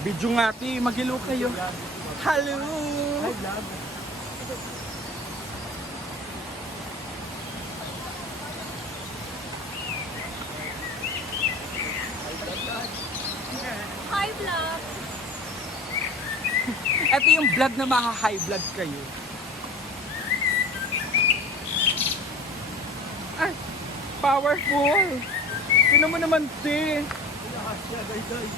Video nga, ti. Mag-hello kayo. Hello! Hi, vlog. Hi, vlog! Ito yung vlog na maha-high blood kayo. Ay! Powerful! Tingnan mo naman, ti. Siya, guys.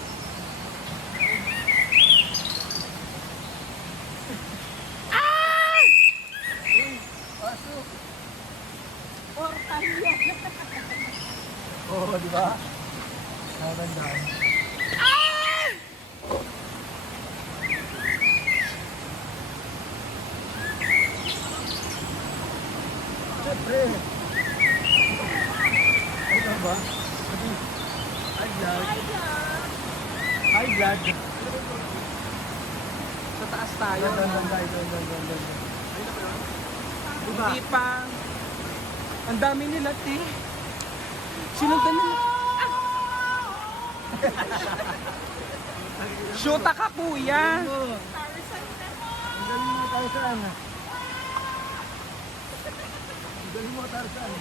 Ay! Pasok. Portal yan. Oo, di ba? Nakatandaan. Ay! Siyempre. Ano ba? Hi, vlog. Hi, vlog! Hi, vlog. Sa taas tayo. Doon. Hindi pa. Ang dami nila, ti. Sinundan nila. Shoota ka, kuya. Tarzan na mo! Ang galing mo, Tarzan. Ang galing mo, Tarzan.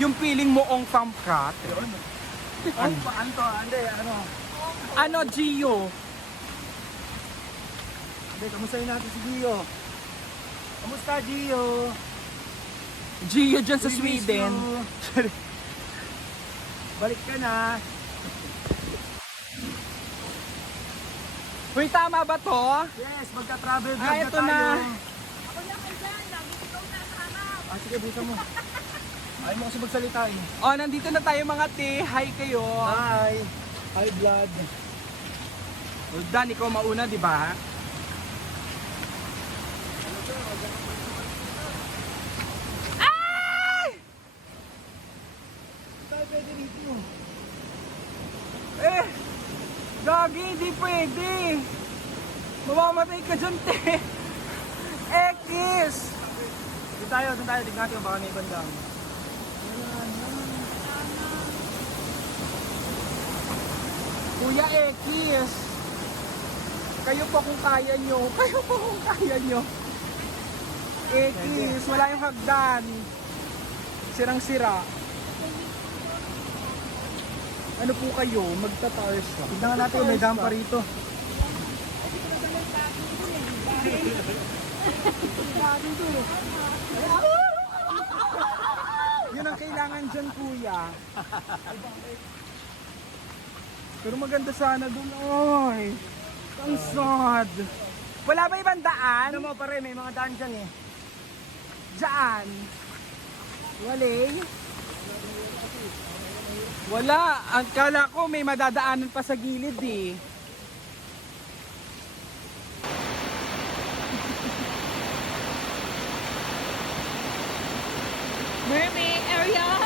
Yung feeling mo ong pamkat. Ano ba? Ano to? Ano? Ano, Gio? Hindi, kamustahin natin si Gio. Kamusta, Gio? Gio dyan sa We miss Sweden. you. Balik ka na. Uy, tama ba to? Yes, magka-travel vlog Ah, na ito tayo. na. Ako lang kayo dyan. Lagi ikaw nasa harap. Ah, sige, busa mo. Ayaw mo kasi magsalita eh. Oh, nandito na tayo mga ti. Hi kayo. Hi. Hi, vlog. Dan, ikaw mauna, di ba? Ay! Tayo pwede rito. Eh! Gagi, hindi pwede. Mamamatay ka dyan, te. Ekis! Doon tayo. Tignan natin kung baka may bandang. Kuya Ekis! Kayo po kung kaya nyo. Kayo po kung kaya nyo. Ekis, wala yung hagdan. Sirang-sira. Ano po kayo? Magta-tarsa. Tignan nga natin kung may dam pa rito. Yun ang kailangan dyan, kuya. Pero maganda sana dun, oy. Ang sad. Wala ba ibang daan? Ano mo pare, may mga daan dyan eh. Diyan. Walay. Wala. Ang kala ko may madadaanan pa sa gilid eh. Mermaid area!